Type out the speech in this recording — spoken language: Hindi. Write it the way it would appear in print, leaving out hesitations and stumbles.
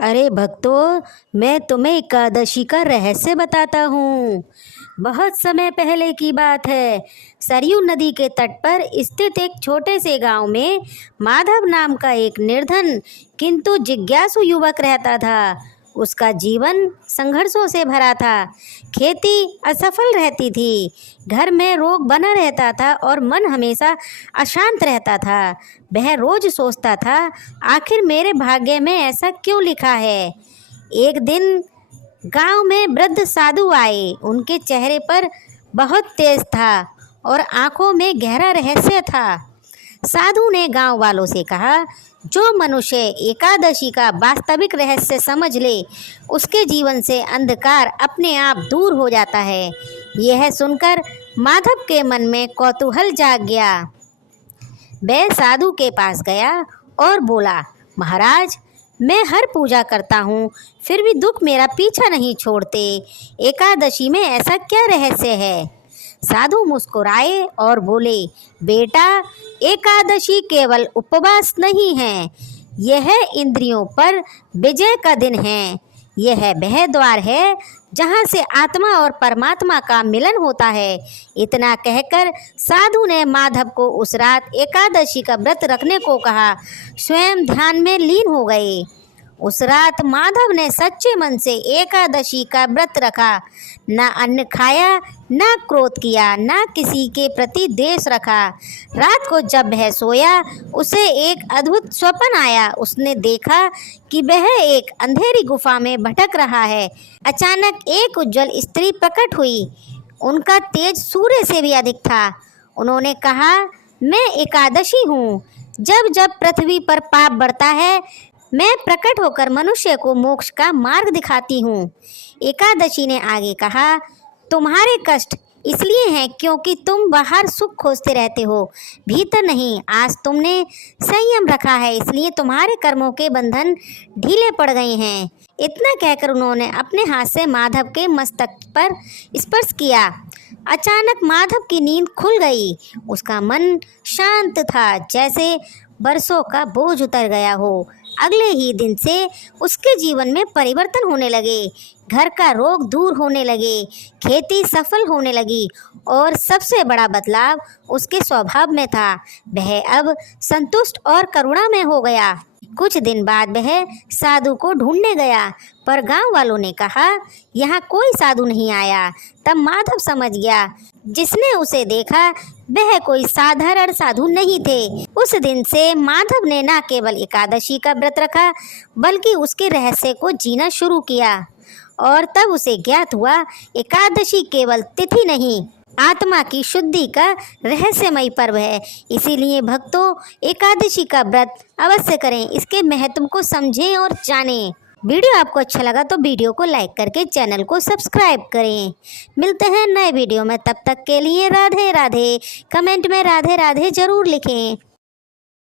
अरे भक्तों, मैं तुम्हें एकादशी का रहस्य बताता हूँ। बहुत समय पहले की बात है। सरयू नदी के तट पर स्थित एक छोटे से गांव में माधव नाम का एक निर्धन किंतु जिज्ञासु युवक रहता था। उसका जीवन संघर्षों से भरा था। खेती असफल रहती थी, घर में रोग बना रहता था और मन हमेशा अशांत रहता था। वह रोज सोचता था, आखिर मेरे भाग्य में ऐसा क्यों लिखा है। एक दिन गांव में वृद्ध साधु आए। उनके चेहरे पर बहुत तेज था और आंखों में गहरा रहस्य था। साधु ने गांव वालों से कहा, जो मनुष्य एकादशी का वास्तविक रहस्य समझ ले, उसके जीवन से अंधकार अपने आप दूर हो जाता है। यह सुनकर माधव के मन में कौतूहल जाग गया। वह साधु के पास गया और बोला, महाराज, मैं हर पूजा करता हूँ, फिर भी दुख मेरा पीछा नहीं छोड़ते। एकादशी में ऐसा क्या रहस्य है। साधु मुस्कुराए और बोले, बेटा, एकादशी केवल उपवास नहीं है, यह इंद्रियों पर विजय का दिन है। यह वह द्वार है जहाँ से आत्मा और परमात्मा का मिलन होता है। इतना कहकर साधु ने माधव को उस रात एकादशी का व्रत रखने को कहा। स्वयं ध्यान में लीन हो गए। उस रात माधव ने सच्चे मन से एकादशी का व्रत रखा। न अन्न खाया, न क्रोध किया, न किसी के प्रति द्वेष रखा। रात को जब वह सोया, उसे एक अद्भुत स्वप्न आया। उसने देखा कि वह एक अंधेरी गुफा में भटक रहा है। अचानक एक उज्जवल स्त्री प्रकट हुई। उनका तेज सूर्य से भी अधिक था। उन्होंने कहा, मैं एकादशी हूँ। जब जब पृथ्वी पर पाप बढ़ता है, मैं प्रकट होकर मनुष्य को मोक्ष का मार्ग दिखाती हूँ। एकादशी ने आगे कहा, तुम्हारे कष्ट इसलिए हैं क्योंकि तुम बाहर सुख खोजते रहते हो, भीतर नहीं। आज तुमने संयम रखा है, इसलिए तुम्हारे कर्मों के बंधन ढीले पड़ गए हैं। इतना कहकर उन्होंने अपने हाथ से माधव के मस्तक पर स्पर्श किया। अचानक माधव की नींद खुल गई। उसका मन शांत था, जैसे बरसों का बोझ उतर गया हो। अगले ही दिन से उसके जीवन में परिवर्तन होने लगे। घर का रोग दूर होने लगे, खेती सफल होने लगी और सबसे बड़ा बदलाव उसके स्वभाव में था। वह अब संतुष्ट और करुणा में हो गया। कुछ दिन बाद वह साधु को ढूंढने गया, पर गांव वालों ने कहा, यहाँ कोई साधु नहीं आया। तब माधव समझ गया, जिसने उसे देखा वह कोई साधारण साधु नहीं थे। उस दिन से माधव ने न केवल एकादशी का व्रत रखा, बल्कि उसके रहस्य को जीना शुरू किया। और तब उसे ज्ञात हुआ, एकादशी केवल तिथि नहीं, आत्मा की शुद्धि का रहस्यमय पर्व है। इसीलिए भक्तों, एकादशी का व्रत अवश्य करें, इसके महत्व को समझें और जानें। वीडियो आपको अच्छा लगा तो वीडियो को लाइक करके चैनल को सब्सक्राइब करें। मिलते हैं नए वीडियो में, तब तक के लिए राधे राधे। कमेंट में राधे राधे जरूर लिखें।